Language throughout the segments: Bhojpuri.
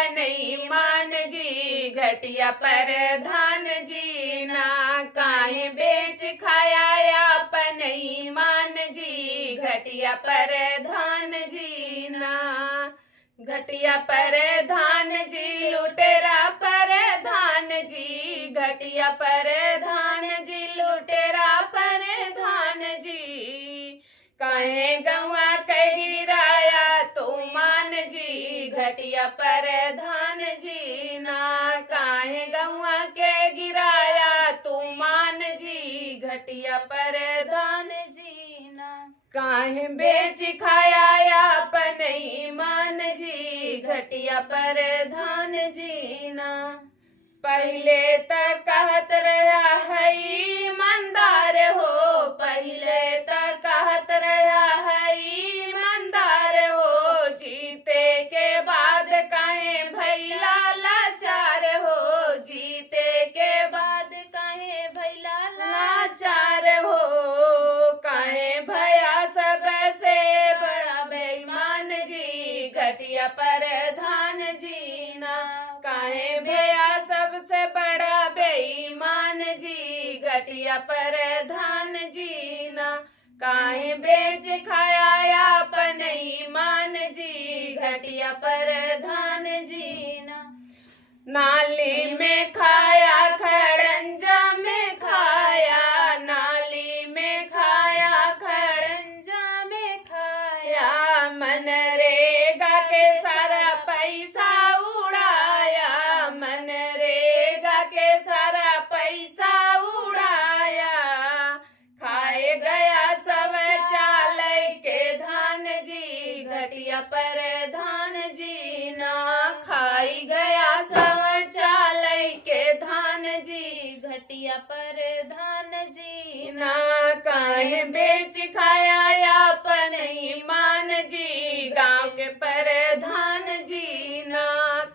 अपन ईमान जी, घटिया प्रधान जी ना। काहे बेच खाया अपन ईमान जी, घटिया प्रधान जी ना। घटिया प्रधान जी, लुटेरा प्रधान जी, घटिया प्रधान जी, लुटेरा प्रधान जी। काहे गौआ के गिराया तू मान जी, घटिया प्रधान जी ना। काहे गौआ के गिराया तू मान जी, घटिया प्रधान जी ना। काहे बेच खाया अपन ईमान जी, घटिया प्रधान जी ना। पहले तक कहत रहा है ईमानदार हो, पहले तक कहत रहा है ईमानदार हो। जीते के बाद काहे भैला लाचार हो, जीते के बाद काहे भैला लाचार हो। काहे भया सबसे बड़ा बेईमान जी, घटिया प्रधान जी ना। काहे भया सबसे बड़ा बेईमान जी, घटिया प्रधान जी ना। काहे बेच खाया अपन ईमान जी, घटिया प्रधान जी ना। नाली में खाया खड़ंजा में खाया, नाली में खाया खड़ंजा में खाया। मनरेगा के सारा पैसा उड़ाया, मनरेगा के सारा पैसा उड़ाया। खाए गया सब चालय के धान जी, घटिया प्रधान जी ना। खाई गया सब चालय के धान जी, घटिया प्रधान जी ना। काहे बेच खाया अपन ईमान जी, गांव के प्रधान जी ना।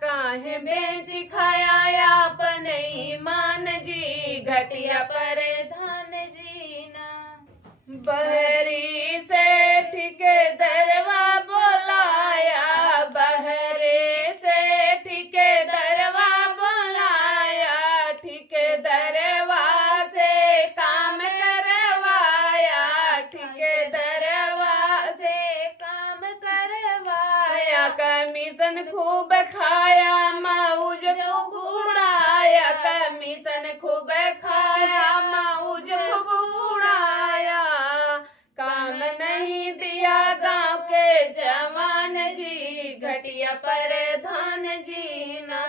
काहे बेच खाया अपन ईमान जी, घटिया प्रधान जी ना। बहरी से ठेकेदारवा बोलाया, बहरे से ठेकेदारवा बोलाया। ठेकेदारवा से काम करवाया, ठेकेदारवा से काम करवाया। कमीशन खूब खाया, मौज खूब उड़ाया, कमीशन खूब खाया, मौज खूब उड़ाया। काम नहीं दिया गांव के जवान जी, घटिया प्रधान जी ना।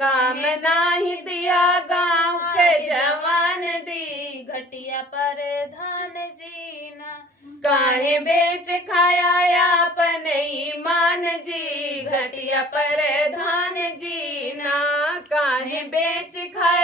काम नहीं दिया गांव के जवान जी, घटिया प्रधान जी ना। काहे बेच खाया अपन ईमान जी, घटिया प्रधान जी ना। काहे बेच खाया